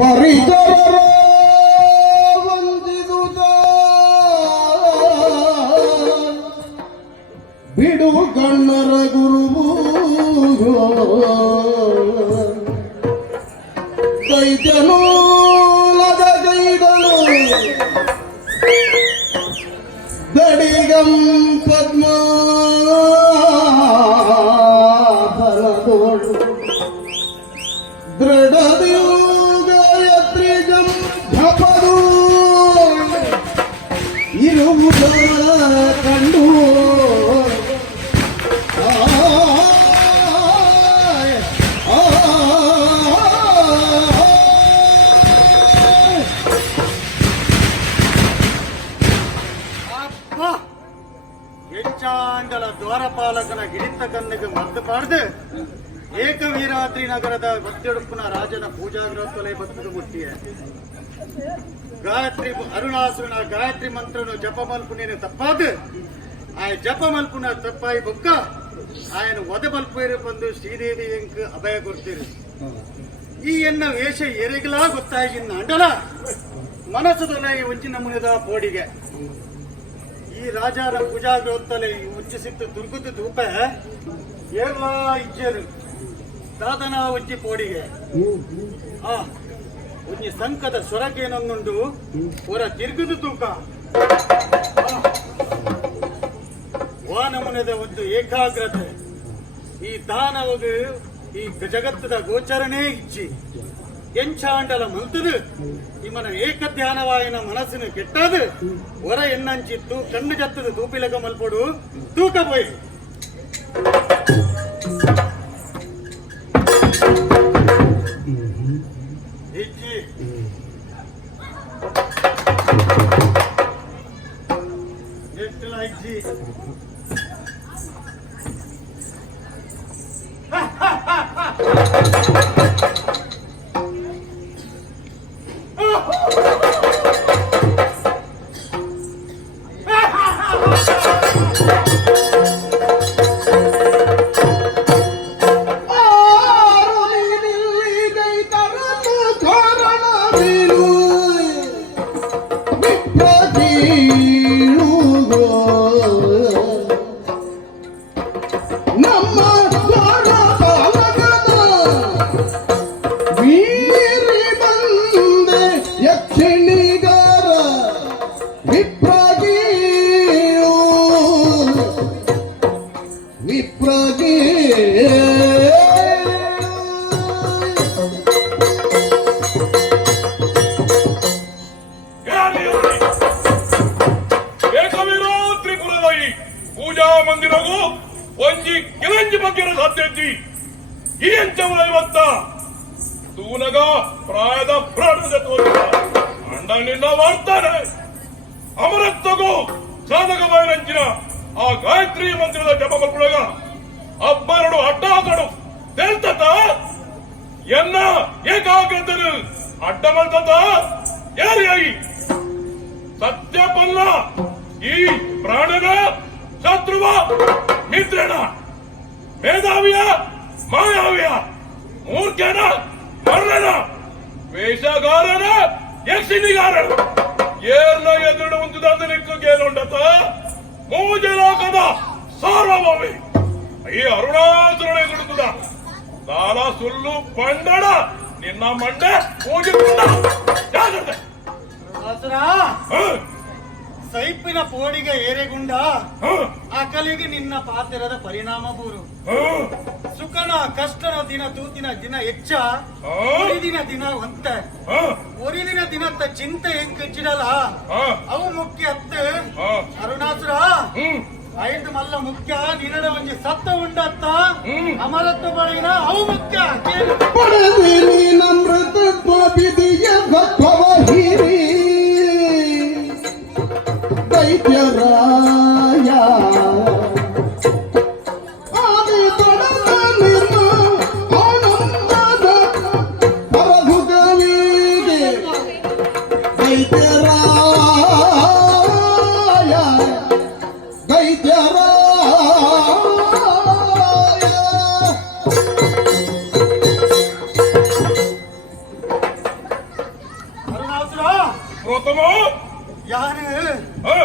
ಪರಿಚರ ವಂದಿದುದ ಬಿಡು ಗಣ್ಣರ ಗುರುವು ದೈತ್ಯನೂಲದ ಕೈಗಳು ದಡಿಗಂ ಪದ್ಮಾಫಲದೋಳು ದೃಢದಿಯುಗಯತ್ರಿಜಂ ಧಪದು ಇರುವುದ ಕಂಡು ಹೆಚ್ಚಾಂಡಲ ದ್ವಾರಪಾಲಕನ ಗಿಡಿತ ಕಣ್ಣಿಗೆ ಮದ್ದು ಪಾಡ್ದು ಏಕವೀರಾದ್ರಿ ನಗರದ ಒತ್ತೆಡುಪ್ಪನ ರಾಜನ ಪೂಜಾಗ್ರಹತ್ತಲೇ ಬತ್ತದು ಮುಟ್ಟಿಯ ಗಾಯತ್ರಿ ಅರುಣಾಸುರನ ಗಾಯತ್ರಿ ಮಂತ್ರನು ಜಪ ಮಲ್ಪುನೇನು ತಪ್ಪಾದ ಆ ಜಪ ಮಲ್ಪುನ ತಪ್ಪಾಯಿ ಬೊಕ್ಕ ಆಯನ ಒದ ಮಲ್ಪೇರು ಬಂದು ಶ್ರೀದೇವಿ ಎಂಕ್ ಅಭಯ ಕೊಡ್ತೀರಿ ಈ ಎನ್ನ ವೇಷ ಎರೆಗಲಾ ಗೊತ್ತಾಗಿನ್ನ ಅಂಡಲ ಮನಸ್ಸದೊಲೆ ಒಂಚಿನ ಮುನಿದ ಪೋಡಿಗೆ ಈ ರಾಜರ ಪೂಜಾಗ್ರಹತ್ತಲೆ ಉಚ್ಚಿಸಿತ್ತು ದುರ್ಗದ ಧೂಪ ಎಲ್ಲ ಇಜ್ಜರು ದಾದನ ಉಜ್ಜಿ ಪೋಡಿಗೆ ಆ ಒಂಜಿ ಸಂಕದ ಸ್ವರಕ್ಕೇನೊಂದುಂಡು ಹೊರ ತಿರುಗುದು ತೂಕ ವಾನಮುನದ ಒಂದು ಏಕಾಗ್ರತೆ ಈ ದಾನವಗು ಈ ಜಗತ್ತದ ಗೋಚರನೇ ಇಚ್ಚಿ ಎಂಚಾಂಡಲ ಮಂತದು ಇಮನ ಏಕಧ್ಯಾನವಾಯನ ಮನಸ್ಸಿನ ಕೆಟ್ಟದು ಹೊರ ಎನ್ನಂಚಿತ್ತು ಕಣ್ಣು ಜತ್ತದ ತೂಪಿಲಗ ಮಲ್ಪೊಡು ತೂಕ ಪೋಯಿ ಇಜ್ಜಿ ಎಟ್ಟಲ ಇಜ್ಜಿ ಪೂಜಾ ಮಂದಿರಗೂ ಒಂಜಿ ಕಿರಂಜಿ ಬಗ್ಗೆ ಸಾಧ್ಯತಿ ಈ ಅಂಚವಳ ಇವತ್ತ ತೂನಗ ಪ್ರಾಯದ ಪ್ರಾಣದ ತೋರಿದ ಅಂಡ ನಿನ್ನ ಮಾಡ್ತಾನೆ ಅಮರತ್ವಗೂ ಸಾಧಕ ಬಯಲಂಚಿನ ಆ ಗಾಯತ್ರಿ ಮಂದಿರದ ಜಪ ಮಲ್ಪುಳಗ ಅಬ್ಬರಡು ಅಡ್ಡಾದಡು ತೇಲ್ತತ ಎನ್ನ ಏಕಾಗ್ರತನು ಅಡ್ಡ ಮಲ್ತತ ಯಾರಿಯಾಗಿ ಸತ್ಯಪಲ್ಲ ಈ ಪ್ರಾಣನ ಶತ್ರುವ ಮಿತ್ರನ ಮೇಧಾವಿಯ ಮಾಯಾವಿಯ ಮೂರ್ಖನ ಮರ್ಣನ ವೇಷಗಾರನ ಯಕ್ಷಿನಿಗಾರನ ಏರ್ನ ಎದುರು ಉಂಟುದಾದ ನಿಕ್ಕೇನುಂಡತ ಮೂಜಲೋಕದ ಸಾರ್ವಭೌಮಿ ಈ ಅರುಣಾಚರಣ ಎದುರುತ್ತದ ಸಾಲ ಸುಳ್ಳು ಪಂಡಡ ನಿನ್ನ ಮಂಡೆ ಪೂಜಿಕೊಂಡ ಜಾಗ್ರತೆ ಸೈಪಿನ ಪೋಡಿಗೆ ಏರೆಗುಂಡ ಅಕಲಿಗೆ ನಿನ್ನ ಪಾತಿರದ ಪರಿಣಾಮ ಬೂರು ಸುಖನ ಕಷ್ಟನ ದಿನ ತೂತಿನ ದಿನ ಹೆಚ್ಚ ಒರಿದಿನ ದಿನ ಒಂತ ಒರಿದಿನ ದಿನದ ಚಿಂತೆ ಹೆಂಗ್ ಹೆಚ್ಚಿಡಲ್ಲ ಅವು ಮುಖ್ಯ ಅತ್ತೆ ಅರುಣಾಸುರ ಐದು ಮಲ್ಲ ಮುಖ್ಯ ನಿನ್ನಡ ಒಂಜಿ ಸತ್ತ ಉಂಡತ್ತ ಅಮರತ್ವ ಬಳಿನ ಅವು ಮುಖ್ಯ ದೈತ್ಯರಾಯ ಆದಿ ತೊಡದ ನಿಮ್ಮ ಆನಂದದ ಪರಭುಗವಿಗೆ ದೈತ್ಯರಾಯ ದೈತ್ಯರಾಯ ವಿಪ್ರೋತ್ತಮ ಯಾರು ಆ,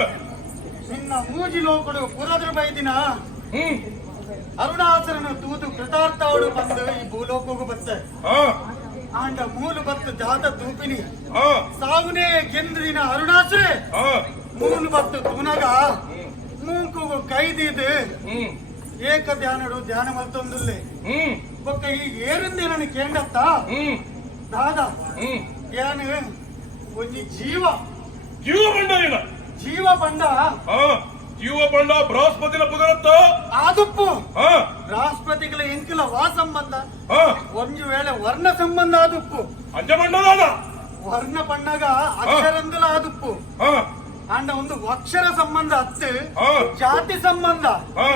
ನಿನ್ನ ಮೂಜಿ ಲೋಕಡು ಪುರದ್ರ ಬೈದಿನ ಹ್ಮ್ ಅರುಣಾಸುರನು ತೂತು ಕೃತಾರ್ಥವಡು ಬಂದು ಈ ಭೂಲೋಕಗೂ ಬತ್ತೆ ಆ, ಆಂಡ ಮೂಲು ಬತ್ತು ಜಾತ ತೂಪಿನಿ ಆ, ಸಾವುನೇ ಗೆಂದ್ರಿನ ಅರುಣಾಸುರೆ ಆ, ಮೂಲು ಬತ್ತು ತುನಗ ಮೂಂಕು ಕೈದಿದು ಹ್ಮ್ ಏಕ ಧ್ಯಾನಡು ಧ್ಯಾನ ಮತ್ತೊಂದುಲ್ಲೆ ಹ್ಮ್ ಒಕ್ಕ ಈ ಏರುಂದೇ ನನಗೆ ಕೇಂಡತ್ತ ಹ್ಮ್ ದಾದ ಹ್ಮ್ ಏನು ಒಂಜಿ ಜೀವ ಜೀವ ಬಂಡ ಏನ ಜೀವ ಬಂಡ ಆ, ಜೀವ ಬಂಡ ಬೃಹಸ್ಪತಿನ ಪುದರತ್ತ ಆದುಪ್ಪು ಆ, ರಾಷ್ಟ್ರಪತಿಗಳ ಎಂಕಿಲ ವಾ ಸಂಬಂಧ ಆ, ಒಂದು ವೇಳೆ ವರ್ಣ ಸಂಬಂಧ ಆದುಪ್ಪು ಅಂಜ ಬಂಡದಾದ ವರ್ಣ ಪಣ್ಣಗ ಅಕ್ಷರಂದಲ ಆದುಪ್ಪು ಆ, ಅಂಡ ಒಂದು ಅಕ್ಷರ ಸಂಬಂಧ ಅತ್ತು ಆ, ಜಾತಿ ಸಂಬಂಧ ಆ,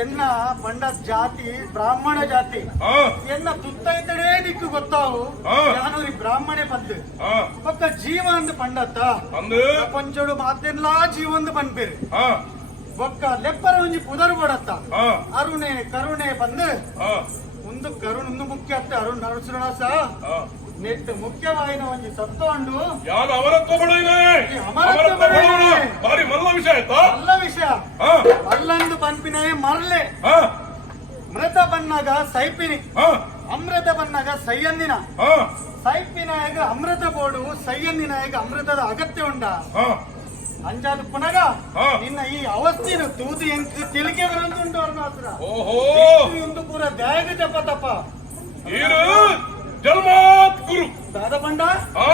ಎನ್ನ ಬಂಡ ಜಾತಿ ಬ್ರಾಹ್ಮಣ ಜಾತಿ ಆ, ಎನ್ನ ತುತ್ತೈತಡೇ ದಿಕ್ಕು ಗೊತ್ತಾವು ಆ. ನಾನು ಬ್ರಾಹ್ಮಣೆ ಬಂದು ಆ, ಒಕ್ಕ ಜೀವ ಅಂದು ಪಂಡತ್ತ ಅಂದು ಪ್ರಪಂಚಡು ಮಾತೆಲ್ಲಾ ಜೀವಂದು ಬಂದ್ಬೇರು ಆ, ಒಕ್ಕ ಲೆಪ್ಪರ ಒಂಜಿ ಪುದರು ಬಡತ್ತ ಆ, ಅರುಣೆ ಕರುಣೆ ಬಂದು ಆ, ಒಂದು ಕರುಣ್ ಒಂದು ಮುಖ್ಯ ಅತ್ತ ಅರುಣ್ ನರಸಿಂಹನಾಸ ಆ. ನೆಟ್ ಮುಖ್ಯವಾಯಿನ ಒಂಜಿ ಸತ್ತೊಂಡು ಯಾನ ಅಮರತ್ವ ಬಡೋಯ್ನೆ ಈ ಅಮರತ್ವ ಅಮರತ್ವ ಬಡೋಣ ಬಡೋಯ್ನೆ. ಬಾರಿ ಮಲ್ಲ ವಿಷಯ ಆಯ್ತಾ ಅಲ್ಲ ವಿಷಯ ಆ, ಅಲ್ಲಂದು ಪಂಪಿನ ಮರಲೆ ಆ, ಮೃತ ಬನ್ನಾಗ ಸೈಪಿನಿ ಆ, ಅಮೃತ ಬನ್ನಾಗ ಸೈಯಂದಿನ ಆ, ಸೈಪಿನಾಯಗ ಅಮೃತ ಬೋಡು ಸೈಯಂದಿನಾಯಗ ಅಮೃತದ ಅಗತ್ಯ ಉಂಡ ಆ, ಅಂಜಾದ ಪುನಗ ಹಾ. ನಿನ್ನ ಈ ಅವಸ್ಥೆನು ತೂದು ಎಂಕ್ ತಿಳಿಕೆ ಬರಂದುಂಟು ಅವ್ರ ಮಾತ್ರ ಓಹೋ ಇಂದು ಪೂರ ದ್ಯಾಗ ಜಪ ತಪ ನೀರು ಜನ್ಮಾತ್ ಗುರು ದಾದ ಬಂಡ ಆ,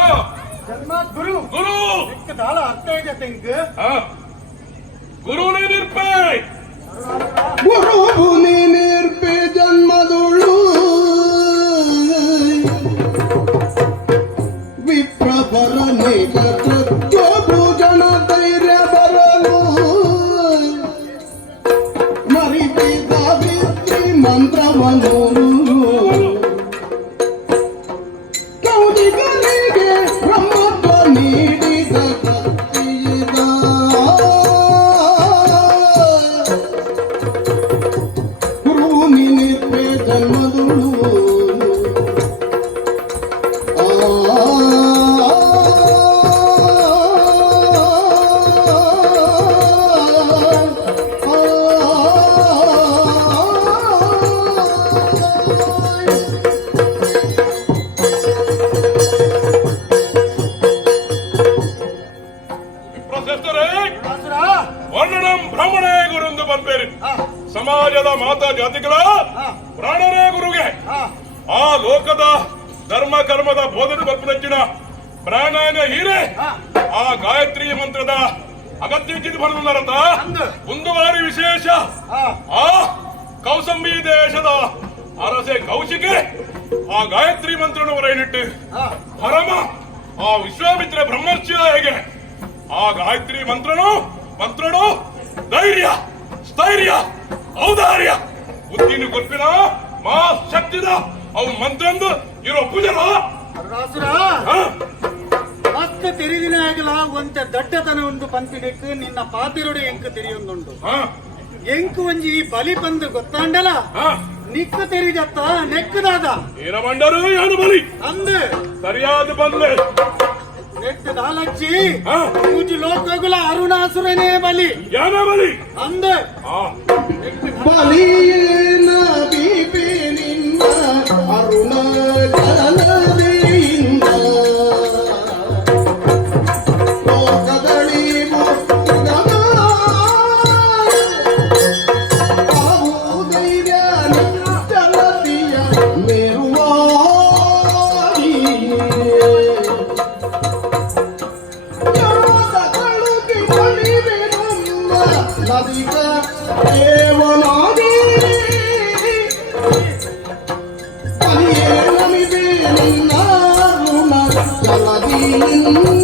ಜನ್ಮ ಗುರು ಗುರು ಸಿಕ್ಕ ದಾಳ ಅರ್ಥ ಇದೆ ತೆಂಕ್ ಆ, ಗುರು ನೀನಿರ್ಪೆ ಗುರು ನೀರ್ಪೆ ಜನ್ಮದುಳು ವಿಪ್ರಭರನೆ ಭುಜನ ಧೈರ್ಯ ಬರಲು ಮರಿಬಿದ ವಿದ್ರಿ ಮಂತ್ರವನ್ನು ಕೌದಿಗಳಿಗೆ ಬ್ರಹ್ಮತ್ವ ನೀಡಿದ ಕತ್ತಿಯಿದ ಗುರು ನಿನಿಪೆ ಜನ್ಮದುಳು ಪ್ರೊಫೆಸರೇ ದಾಸರ ವರ್ಣನಂ ಬ್ರಾಹ್ಮಣೇ ಗುರು ಎಂದು ಬಂದ್ಬೇರಿ ಹಾ ಸಮಾಜದ ಮಾತಾ ಜಾತಿಗಳ ಹಾ ಪ್ರಾಣರೇ ಗುರುಗೆ ಹಾ ಆ ಲೋಕದ ಧರ್ಮ ಕರ್ಮದ ಬೋಧನೆ ಬಲ್ಪನಚ್ಚಿನ ಪ್ರಾಣಾಯನ ಹೀರೆ ಹಾ ಆ ಗಾಯತ್ರಿ ಮಂತ್ರದ ಅಗತ್ಯ ಬರೆದ ಅಂದು ಒಂದು ಬಾರಿ ವಿಶೇಷ ಹಾ ಆ ಕೌಸಂಬಿ ದೇಶದ ಅರಸೆ ಕೌಶಿಕೆ ಆ ಗಾಯತ್ರಿ ಮಂತ್ರವನ್ನು ಹೊರಗಿಟ್ಟು ಹಾ ಪರಮ ಆ ವಿಶ್ವಾಮಿತ್ರ ಬ್ರಹ್ಮರ್ಷಿಯ ಹೇಗೆ ಆ ಗಾಯತ್ರಿ ಮಂತ್ರನು ಧೈರ್ಯ ಸ್ಥೈರ್ಯ ಔದಾರ್ಯ ಬುದ್ಧಿನ ಕೊರ್ಪಿನ ಮಾ ಶಕ್ತಿದ ಅವು ಮಂತ್ರಂದು ಇರೋ ಪೂಜನ ದಾಸರ ಮತ್ತೆ ತಿರುಗಿನ ಆಗಲ ಒಂತೆ ದಡ್ಡತನ ಉಂಟು ಪಂಪಿನೆಕ್ ನಿನ್ನ ಪಾತಿರುಡು ಎಂಕ್ ತಿರಿಯೊಂದುಂಟು ಎಂಕ್ ಒಂಜಿ ಬಲಿ ಬಂದು ಗೊತ್ತಾಂಡಲ ನಿಕ್ಕು ತೆರಿದತ್ತ ನೆಕ್ಕದಾದ ಏನ ಮಂಡರು ಏನು ಬಲಿ ಅಂದ್ ಸರಿಯಾದ ಬಂದ್ರೆ ನೆಟ್ಟು ದಾಲಚ್ಚಿ ಹಾ. ಮೂಜಿ ಲೋಕಗುಲ ಅರುಣಾಸುರನೇ ಬಲಿ ಯಾನ ಬಲಿ ಅಂದ್ ಆ, ಬಲಿಯೇನ ಬೀಬಿ ನಿನ್ನ ಅರುಣ ಜಲನೆಯಿಂದ ಲೋಕದಳಿ ಮುಕ್ತಿದನ ತಾವು ಧೈರ್ಯ ನಿಶ್ಚಲತೆಯ ಮೇರುವಾಗಿ ಯಾದಗಳು ಬಳಿವೆ ನಮ್ಮ ನದಿಗ ದೇವನಾಗಿ ಬಲಿಯೇ ನಮಿದೆ ನಿನ್ನ ಋಣ ಜಲದಿಂದ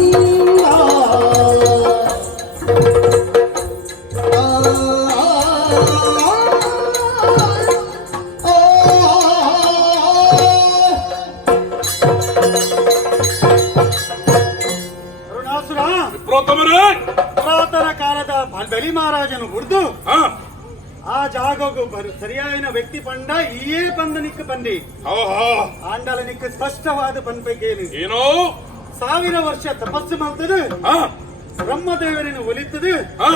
ಅರುಣಾಸುರ ವಿಪ್ರೋತ್ತಮರೇ ಪುರಾತನ ಕಾಲದ ಬಲಿ ಮಹಾರಾಜನು ಹುಡ್ದು ಆ, ಆ ಜಾಗಗೂ ಸರಿಯಾದ ವ್ಯಕ್ತಿ ಪಂಡ ಈಯೇ ಬಂದ ನಿಕ್ಕ ಬಂದಿ ಓಹೋ ಆಂಡಲ ನಿಕ್ಕ ಸ್ಪಷ್ಟವಾದ ಪನ್ಪೇನು ಏನೋ ಸಾವಿರ ವರ್ಷ ತಪಸ್ಸು ಮಾಡ್ತದೆ ಹಾ ಬ್ರಹ್ಮದೇವರನ್ನು ಒಲಿತದೆ ಹಾ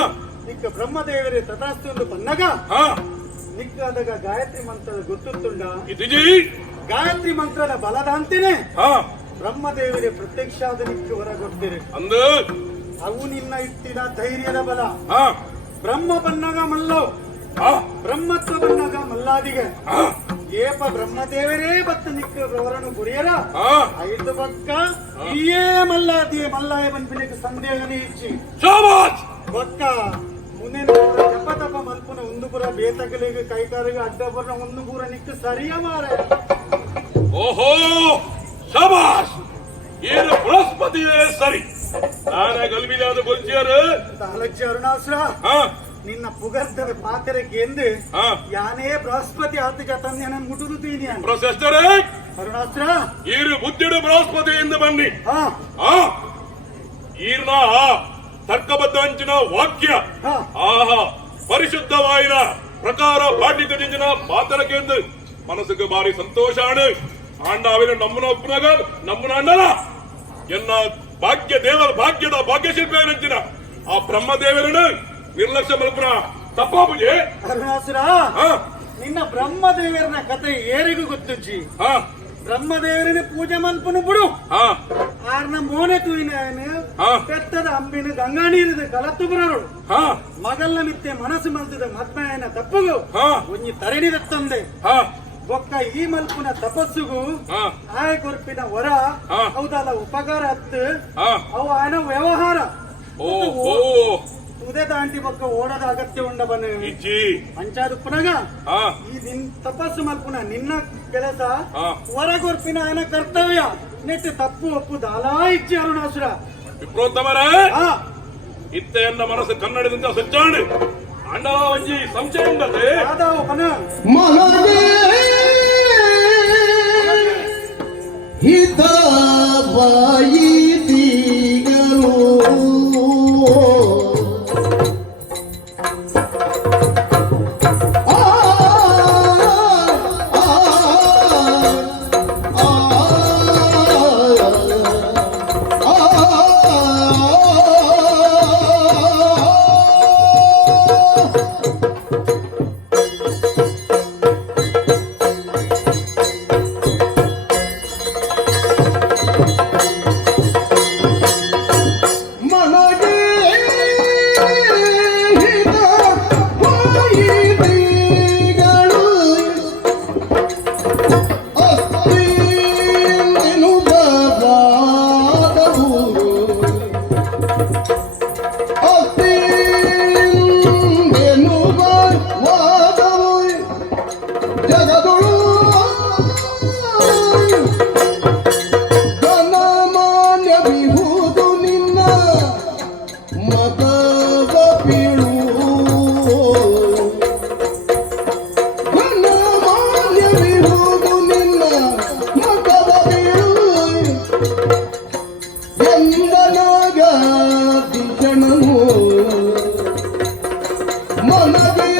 ನಿಕ್ಕ ಬ್ರಹ್ಮದೇವರೇ ತಥಾಸ್ತು ಎಂದು ಪನ್ನಗ ಹಾ ನಿಕ್ಕಾದಾಗ ಗಾಯತ್ರಿ ಮಂತ್ರದ ಗೊತ್ತುಂಡ ಇದಿಜಿ ಗಾಯತ್ರಿ ಮಂತ್ರದ ಬಲದ ಅಂತಿನೇ ಹಾ ಬ್ರಹ್ಮದೇವರೇ ಪ್ರತ್ಯಕ್ಷ ಆದ ನಿಕ್ಕೆ ಹೊರಗೊಡ್ತೀರಿ ಅಂದು ಅವು ನಿನ್ನ ಇಟ್ಟಿನ ಧೈರ್ಯದ ಬಲ ಹಾ ಬ್ರಹ್ಮ ಬನ್ನಗ ಮಲ್ಲೋ ಹಾ ಬ್ರಹ್ಮತ್ವ ಬನ್ನಗ ಮಲ್ಲಾದಿಗೆ ಹಾ ಏಪ ಬ್ರಹ್ಮದೇವರೇ ಬತ್ತ ನಿಕ್ಕವರನ್ನು ಗುರಿಯರ ಹಾ ಐದು ಪಕ್ಕ ಈಯೇ ಮಲ್ಲಾದಿಯೇ ಮಲ್ಲಾಯ ಬಂದ್ಬಿಲಿಕ್ಕೆ ಸಂದೇಹನೇ ಇಚ್ಚಿ ಶಾಬಾಷ್ ಪಕ್ಕ ಮುಂದಿನ ಜಪ ತಪ ಮಲ್ಪುನ ಒಂದು ಪುರ ಬೇತಗಲಿಗೆ ಕೈಕಾರಿಗೆ ಅಡ್ಡ ಬರ್ನ ಒಂದು ಪೂರ ನಿಕ್ಕ ಸರಿಯ ಮಾರೆ ಓಹೋ ಶಾಬಾಷ್ ಏನು ಬೃಹಸ್ಪತಿಯೇ ಸರಿ ನಾನೇ ಗಲ್ಬಿದಾದ ಗೊಲ್ಚಿಯರು ತಾಲಜ್ಜಿ ಅರುಣಾಸುರ ಹಾ ನಿನ್ನ ಪುಗರ್ಧದ ಪಾತ್ರೆಗೆ ಎಂದು ಹಾ ಯಾನೇ ಬೃಹಸ್ಪತಿ ಆತ ಜತನ್ಯ ನನ್ ಮುಟುದು ತೀನಿ ಪ್ರೊಸೆಸ್ಟರೇ ಅರುಣಾಸುರ ಈರು ಬುದ್ಧಿಡು ಬೃಹಸ್ಪತಿಯಿಂದ ಬನ್ನಿ ಹಾ ಆ ಈರ್ನ ತರ್ಕಬದ್ಧ ಅಂಚಿನ ವಾಕ್ಯ ಹಾ ಆಹಾ ಪರಿಶುದ್ಧವಾಯಿನ ಪ್ರಕಾರ ಪಾಂಡಿತ್ಯದಿಂಚಿನ ಪಾತ್ರಕ್ಕೆಂದು ಮನಸ್ಸಿಗೆ ಭಾರಿ ಸಂತೋಷ ಆಂಡ ಅವಿನ ನಮ್ಮನ ಒಪ್ಪನಾಗ ನಮ್ಮನ ಅಣ್ಣನ ಎನ್ನ ಭಾಗ್ಯ ದೇವರ ಭಾಗ್ಯದ ಭಾಗ್ಯಶಿಲ್ಪಿ ಏನಂಚಿನ ಆ ಬ್ರಹ್ಮದೇವರನ್ನು ನಿರ್ಲಕ್ಷ್ಯ ಮಲ್ಪನ ತಪ್ಪಾಪುಜೆ ಅರುಣಾಸುರ ಹಾ ನಿನ್ನ ಬ್ರಹ್ಮದೇವರನ ಕತೆ ಏರಿಗೂ ಗೊತ್ತುಜ್ಜಿ ಹಾ ಬ್ರಹ್ಮದೇವರಿನ ಪೂಜೆ ಮಲ್ಪನು ಬಿಡು ಹಾ ಆರ್ನ ಮೋನೆ ತೂಯಿನ ಹಾ ಪೆತ್ತದ ಅಂಬಿನ ಗಂಗಾ ನೀರಿದ ಕಲತ್ತು ಬರೋಳು ಹಾ ಮಗಲ್ನ ಮಿತ್ತೆ ಮನಸ್ಸು ಮಲ್ತಿದ ಮದ್ಮಾಯನ ತಪ್ಪುಗು ಹಾ ಒಂಜಿ ತರಣಿದ ತಂದೆ ಹಾ ಬೊಕ್ಕ ಈ ಮಲ್ಪುನ ತಪಸ್ಸುಗು ಹಾ ಆಯ ಕೊರ್ಪಿನ ವರ ಹಾ. ಹೌದಲ್ಲ ಉಪಕಾರ ಹತ್ತು ಹಾ ಅವು ಆಯನ ವ್ಯವಹಾರ ಓಹೋ ಉದೇ ದಾಂಟಿ ಬೊಕ್ಕ ಓಡದ ಅಗತ್ಯ ಉಂಡ ಬನ್ನ ಇಜ್ಜಿ ಪಂಚಾದುಪ್ಪನಾಗ ಹಾ ಈ ನಿನ್ ತಪಸ್ಸು ಮಲ್ಪುನ ನಿನ್ನ ಕೆಲಸ ಹಾ ಹೊರಗೊರ್ಪಿನ ಆಯನ ಕರ್ತವ್ಯ ನೆಟ್ಟು ತಪ್ಪು ಒಪ್ಪು ದಾಲಾ ಇಚ್ಚಿ ಅರುಣಾಸುರ ವಿಪ್ರೋತ್ತಮರೇ ಹಾ ಇತ್ತೆಯನ್ನ ಮನಸ್ಸು ಕನ್ನಡದಿಂದ ಸಜ್ಜಾಣೆ ಅಣ್ಣ ಒಂಜಿ ಸಂಶಯ ಉಂಡತೆ ಯಾದವ ಪನ ಮನಗೆ ಹಿತವಾಯಿತಿಗಳು ಆ ಮನಗೆ ಹಿತವಾಯಿತಿಗಳು ಜಗದೊಳು ಘನಮಾನ್ಯ ವಿಹುದು ನಿನ್ನ ಮತವ ಬೀಳು ಘನಮಾನ್ಯ ವಿಹುದು ನಿನ್ನ ಮತವ ಬೀಳು ಎಂದನಾಗ ದಿಜಣನು ಮನವೇ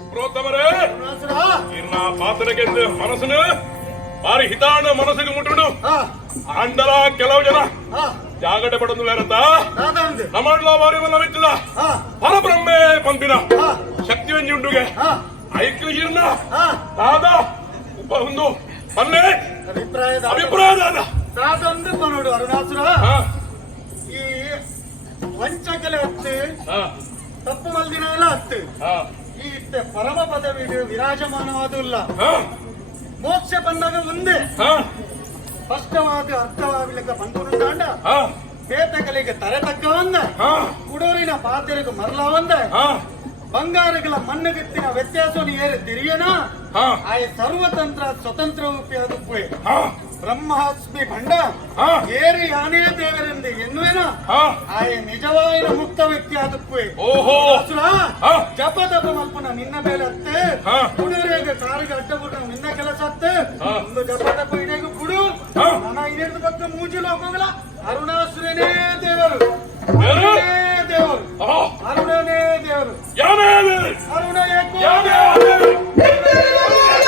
ವಿಪ್ರೋತ್ತಮರೇ ಅರುಣಾಸುರ ಇರ್ನ ಪಾತ್ರಕ್ಕೆಂದು ಮನಸ್ಸನ್ನು ಭಾರಿ ಹಿತಾಣ ಮನಸ್ಸಿಗೆ ಮುಟ್ಟುಡು ಅಂಡಲ ಕೆಲವು ಜನ ಹಾ ಜಾಗಟೆ ಪಡೆದು ಲೇರಂತ ದಾದಂದು ನಮ್ಮಡ್ಲ ಬಾರಿ ಮಲ್ಲ ಮೆಚ್ಚಿದ ಹಾ ಪರಬ್ರಹ್ಮೆ ಪಂಪಿನ ಹಾ ಶಕ್ತಿ ಒಂಜುಂಡುಗೆ ಹಾ ಐಕ್ಯ ಇರ್ನ ಹಾ ದಾದ ಉಪ ಒಂದು ಪನ್ನೆ ಅಭಿಪ್ರಾಯದ ಅಭಿಪ್ರಾಯ ದಾದ ದಾದಂದು ಪನೋಡು ಅರುಣಾಸುರ ಹಾ ಈ ವಂಚಕಲೆ ಹತ್ತು ಹಾ ತಪ್ಪು ಮಲ್ದಿನ ಎಲ್ಲ ಹತ್ತು ಹಾ ಈ ಇತ್ತೆ ಪರಮ ಪದವಿ ವಿರಾಜಮಾನವಾದುಲ್ಲ ಹಾ ಮೋಕ್ಷ ಬಂದಾಗ ಮುಂದೆ ಹಾ ಸ್ಪಷ್ಟವಾದ ಅರ್ಥವಾಗಲಿಕ್ಕೆ ಬಂದುಂಡ ಹಾ ಬೇತಕಲಿಗೆ ತರೆ ತಕ್ಕ ಒಂದ ಹಾ ಕುಡೂರಿನ ಪಾತ್ರೆಗೆ ಮರಲ ಒಂದ ಹಾ ಬಂಗಾರಗಳ ಮಣ್ಣುಗಿತ್ತಿನ ವ್ಯತ್ಯಾಸವನ್ನು ಏರಿ ತಿರಿಯನ ಹಾ ಆಯ ಸರ್ವತಂತ್ರ ಸ್ವತಂತ್ರ ಉಪಯೋಗಪ್ಪೆ ಹಾ ಬ್ರಹ್ಮಾಸ್ಮಿ ಭಂಡ ಹಾ ಏರಿ ಯಾನೇ ದೇವರೆಂದು ಎನ್ನುವೆನ ಹಾ ಆಯ ನಿಜವಾಯಿನ ಮುಕ್ತ ವ್ಯಕ್ತಿ ಆದಪ್ಪೆ ಓಹೋ ಹಾ ಜಪ ತಪ ಮಲ್ಪನ ನಿನ್ನ ಮೇಲೆ ಹತ್ತೆ ಹಾ. ಕುಡಿಯರಿಗೆ ಕಾರಿಗೆ ಅಡ್ಡಬಿಟ್ಟು ನಿನ್ನ ಕೆಲಸ ಹತ್ತೆ ಹಾ. ಒಂದು ಜಪ ತಪ ಇಡೇಗು ಕುಡು ಹಾ. ನನ್ನ ಹಿರಿಯದ ಬಗ್ಗೆ ಮೂಜಿಲು ಹೋಗಲ್ಲ ಅರುಣಾಸುರನೇ ದೇವರು ಏನು? ಅರುಣನೇ ದೇವರು ಹಾ ಅರುಣನೇ ದೇವರು ಯಾನೇ ಅರುಣ ಏಕೋ ಯಾನೇ ಹಿತವಾಯಿತಿಗಳು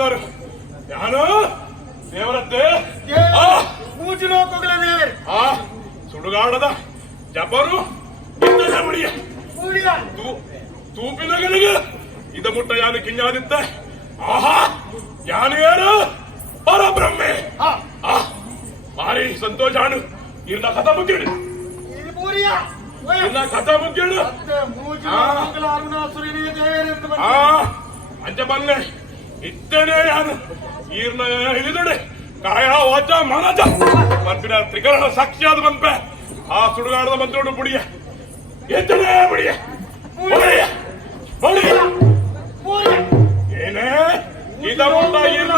ಬಂದರು ಯಾನು ದೇವರದ್ದೆ ಆ ಮೂಜಿನ ಹೋಗಲ ದೇವರೇ ಆ ಸುಡುಗಾಡದ ಜಪರು ಇದ್ದದ ಮುಡಿಯ ಕೂಡಿಯ ತೂಪಿನಗಳಿಗೆ ಇದ ಮುಟ್ಟ ಯಾನು ಕಿಂಜಾದಿತ್ತ ಆಹಾ ಯಾನು ಯಾರು ಪರಬ್ರಹ್ಮೆ ಭಾರಿ ಸಂತೋಷ ಅಣ್ಣು ಇರ್ನ ಕಥಾ ಮುಗಿಡು ಇದು ಪೂರಿಯ ಇರ್ನ ಕಥಾ ಮುಗಿಡು ಮತ್ತೆ ಮೂಜಿನ ಹೋಗಲ ಅರುಣಾಸುರನಿಗೆ ದೇವರೇ ಎಂದು ಆ ಅಂಚ ಬನ್ನೆ ಇತ್ತೇನೆ ಯಾನು ಈರ್ನ ಇಳಿದಡೆ ಕಾಯ ವಾಚ ಮನಜ ಮನ್ಪಿನ ತ್ರಿಕರಣ ಸಾಕ್ಷಿಯಾದ ಮನ್ಪೆ ಆ ಸುಡುಗಾಡದ ಮಂತ್ರೋಡು ಬುಡಿಯ ಎತ್ತನೆ ಬುಡಿಯ ಬುಡಿಯ ಬುಡಿಯ ಏನೇ ಇದ ಮುಂದ ಈರ್ನ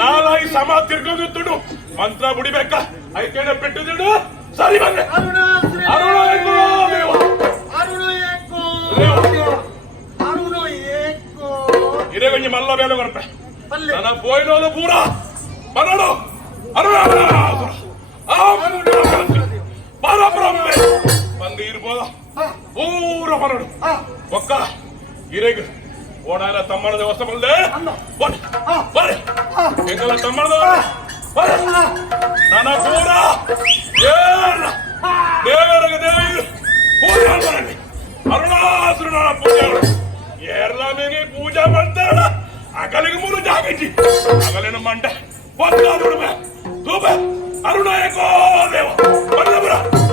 ನಾಲಾಯಿ ಸಮ ತಿರ್ಗೋದು ಮಂತ್ರ ಬುಡಿಬೇಕ ಐಕೇನೆ ಬಿಟ್ಟಿದ್ದು ಸರಿ ಬಂದೆ ಅರುಣ ಏಕೋ ದೇವ ಅರುಣ ಏಕೋ ಇದೇ ಕೊಂಚ ಮಲ್ಲ ಬೇಲೆ ಬರ್ಪೆ ಪಲ್ಲೆ ನನ್ನ ಪೋಯಿನೋದು ಪೂರ ಮನಡು ಅರುಣ ಪರಬ್ರಹ್ಮೆ ಬಂದು ಇರ್ಬೋದ ಪೂರ ಮನಡು ಒಕ್ಕ ಇರೆಗ್ ಓಡಾರ ತಮ್ಮನ ದೇವಸ್ಥ ಬಂದೆ ಬನ್ನಿ ಬರ್ರಿ ಎಂಗಲ ತಮ್ಮನದ ನನ್ನ ಪೂರ ದೇವರಿಗೆ ದೇವಿ ಪೂಜೆ ಬರಲಿ ಅರುಣಾಸುರನ ಪೂಜೆ ಏರ್ಲ ಮೇಗೆ ಪೂಜೆ ಮಾಡ್ತಾಳ ಅಗಲಿಗೆ ಮೂರು ಜಾಗಜ್ಜಿ ಅಗಲಿನ ಮಂಡೆ ಒತ್ತಾದ ತೂಬೆ ಅರುಣ ಏಕೋ ದೇವ ಬಂದ